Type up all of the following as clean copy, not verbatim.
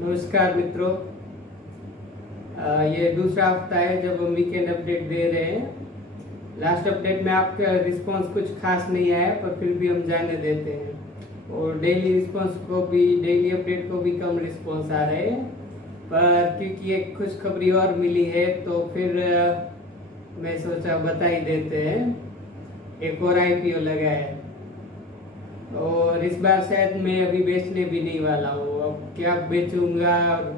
नमस्कार मित्रों। ये दूसरा हफ्ता है जब हम वीकेंड अपडेट दे रहे हैं। लास्ट अपडेट में आपका रिस्पांस कुछ खास नहीं आया, पर फिर भी हम जाने देते हैं। और डेली डेली अपडेट को भी कम रिस्पांस आ रहे हैं, पर क्योंकि एक खुशखबरी और मिली है तो फिर मैं सोचा बता ही देते हैं। एक और आईपीओ लगा है और इस बार शायद मैं अभी बेचने भी नहीं वाला हूँ। अब क्या बेचूंगा,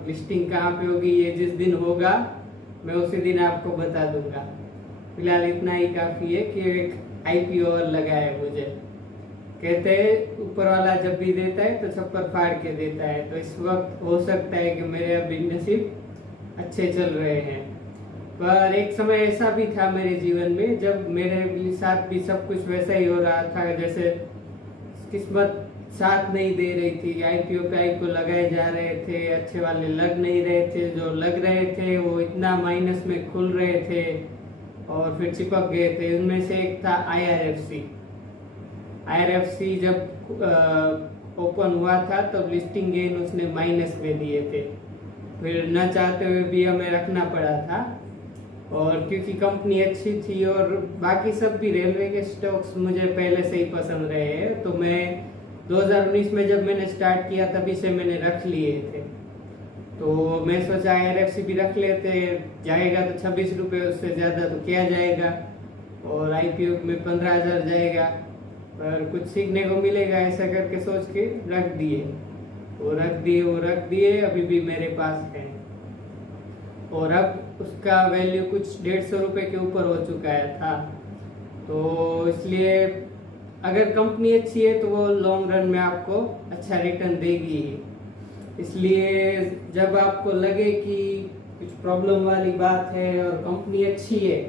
लिस्टिंग कहाँ पे होगी, ये जिस दिन होगा मैं उसी दिन आपको बता दूंगा। फिलहाल इतना ही काफी है कि एक आईपीओ और लगा है मुझे। कहते हैं ऊपर वाला जब भी देता है तो छप्पर फाड़ के देता है, तो इस वक्त हो सकता है कि मेरे अभी नसीब अच्छे चल रहे हैं। पर एक समय ऐसा भी था मेरे जीवन में जब मेरे साथ भी सब कुछ वैसा ही हो रहा था, जैसे किस्मत साथ नहीं दे रही थी। आईपीओ पे आईपीओ लगाए जा रहे थे, अच्छे वाले लग नहीं रहे थे, जो लग रहे थे वो इतना माइनस में खुल रहे थे और फिर चिपक गए थे। उनमें से एक था आईआरएफसी जब ओपन हुआ था तब लिस्टिंग गेन उसने माइनस में दिए थे, फिर न चाहते हुए भी हमें रखना पड़ा था। और क्योंकि कंपनी अच्छी थी और बाकी सब भी रेलवे के स्टॉक्स मुझे पहले से ही पसंद रहे हैं, तो मैं 2019 में जब मैंने स्टार्ट किया तभी से मैंने रख लिए थे। तो मैं सोचा आईआरएफसी भी रख लेते, जाएगा तो 26 रुपये, उससे ज़्यादा तो क्या जाएगा, और आईपीओ में 15,000 जाएगा, पर कुछ सीखने को मिलेगा, ऐसा करके सोच के रख दिए। वो रख दिए अभी भी मेरे पास है। और अब उसका वैल्यू कुछ 150 रुपये के ऊपर हो चुका है था। तो इसलिए अगर कंपनी अच्छी है तो वो लॉन्ग रन में आपको अच्छा रिटर्न देगी। इसलिए जब आपको लगे कि कुछ प्रॉब्लम वाली बात है और कंपनी अच्छी है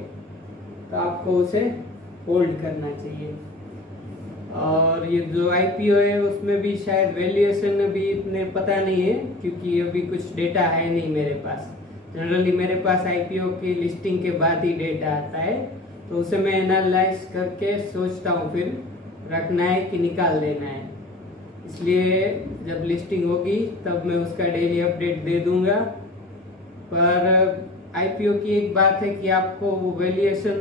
तो आपको उसे होल्ड करना चाहिए। और ये जो आईपीओ है उसमें भी शायद वैल्यूएशन अभी इतने पता नहीं है, क्योंकि अभी कुछ डेटा है नहीं मेरे पास। जनरली मेरे पास आईपीओ की लिस्टिंग के बाद ही डेटा आता है, तो उसे मैं एनालाइज करके सोचता हूँ फिर रखना है कि निकाल देना है। इसलिए जब लिस्टिंग होगी तब मैं उसका डेली अपडेट दे दूंगा। पर आईपीओ की एक बात है कि आपको वैल्यूएशन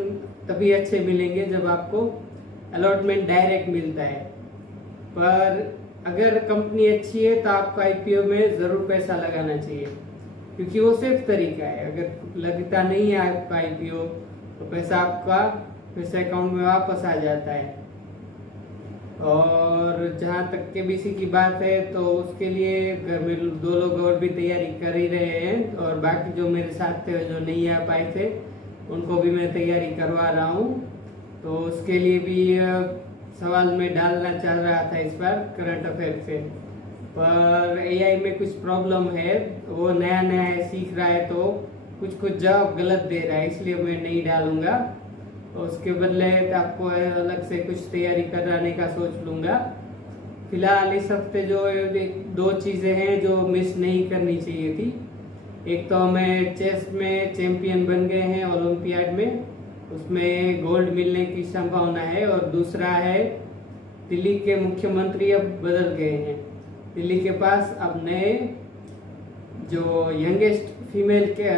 तभी अच्छे मिलेंगे जब आपको अलॉटमेंट डायरेक्ट मिलता है। पर अगर कंपनी अच्छी है तो आपको आईपीओ में जरूर पैसा लगाना चाहिए, क्योंकि वो सेफ तरीका है। अगर लगता नहीं है आपका आईपीओ तो पैसा आपका अकाउंट में वापस आ जाता है। और जहाँ तक केबीसी की बात है तो उसके लिए घर में 2 लोग और भी तैयारी कर ही रहे हैं, और बाकी जो मेरे साथ थे जो नहीं आ पाए थे उनको भी मैं तैयारी करवा रहा हूँ। तो उसके लिए भी सवाल में डालना चाह रहा था इस बार करंट अफेयर से। पर एआई में कुछ प्रॉब्लम है, वो नया है, सीख रहा है, तो कुछ जवाब गलत दे रहा है, इसलिए मैं नहीं डालूंगा। और उसके बदले आपको अलग से कुछ तैयारी कराने का सोच लूंगा। फिलहाल इस हफ्ते जो 2 चीजें हैं जो मिस नहीं करनी चाहिए थी। एक तो हमें चेस में चैंपियन बन गए हैं ओलंपियाड में, उसमें गोल्ड मिलने की संभावना है। और दूसरा है दिल्ली के मुख्यमंत्री अब बदल गए हैं। दिल्ली के पास अब नए जो यंगेस्ट फीमेल के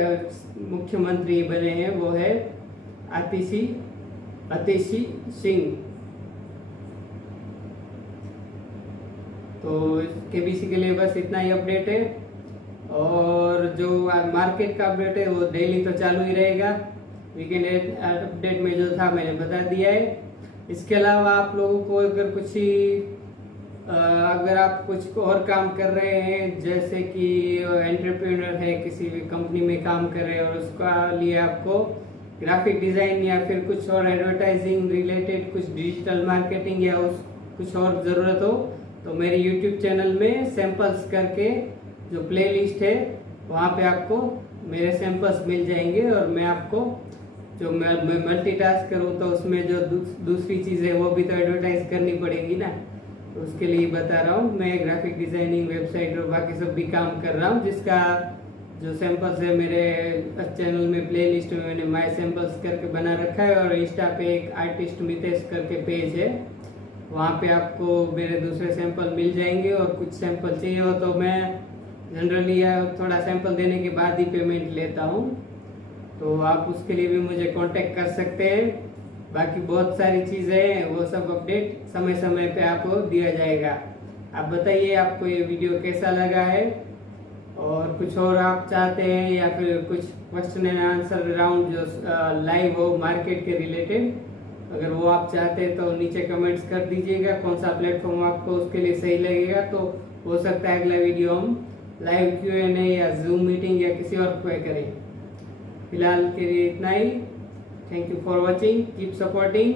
मुख्यमंत्री बने हैं वो है आतिशी सिंह। तो केबीसी के लिए बस इतना ही अपडेट है। और जो मार्केट का अपडेट है वो डेली तो चालू ही रहेगा। वीकेंड अपडेट में जो था मैंने बता दिया है। इसके अलावा आप लोगों को अगर आप कुछ और काम कर रहे हैं, जैसे कि एंटरप्रेन्योर है, किसी भी कंपनी में काम कर रहे हैं और उसका लिए आपको ग्राफिक डिजाइन या फिर कुछ और एडवर्टाइजिंग रिलेटेड कुछ डिजिटल मार्केटिंग या कुछ और जरूरत हो, तो मेरे यूट्यूब चैनल में सैंपल्स करके जो प्लेलिस्ट है वहाँ पे आपको मेरे सैंपल्स मिल जाएंगे। और मैं आपको जो मैं मल्टीटास्क करूँ तो उसमें जो दूसरी चीज़ें वो भी तो एडवर्टाइज करनी पड़ेगी ना, तो उसके लिए बता रहा हूँ। मैं ग्राफिक डिजाइनिंग, वेबसाइट और बाकी सब भी काम कर रहा हूँ, जिसका जो सैंपल्स है मेरे चैनल में प्लेलिस्ट में मैंने माय सैंपल्स करके बना रखा है। और इंस्टा पे एक आर्टिस्ट मितेश करके पेज है, वहाँ पे आपको मेरे दूसरे सैंपल मिल जाएंगे। और कुछ सैंपल चाहिए हो तो मैं जनरली थोड़ा सैंपल देने के बाद ही पेमेंट लेता हूँ, तो आप उसके लिए भी मुझे कांटेक्ट कर सकते हैं। बाकी बहुत सारी चीज़ें हैं, वो सब अपडेट समय समय पे आपको दिया जाएगा। आप बताइए आपको ये वीडियो कैसा लगा है, और कुछ और आप चाहते हैं या फिर कुछ क्वेश्चन एंड आंसर राउंड जो लाइव हो मार्केट के रिलेटेड, अगर वो आप चाहते हैं तो नीचे कमेंट्स कर दीजिएगा। कौन सा प्लेटफॉर्म आपको उसके लिए सही लगेगा, तो हो सकता है अगला वीडियो हम लाइव Q&A या जूम मीटिंग या किसी और पे करें। फिलहाल के लिए इतना ही। Thank you for watching, keep supporting.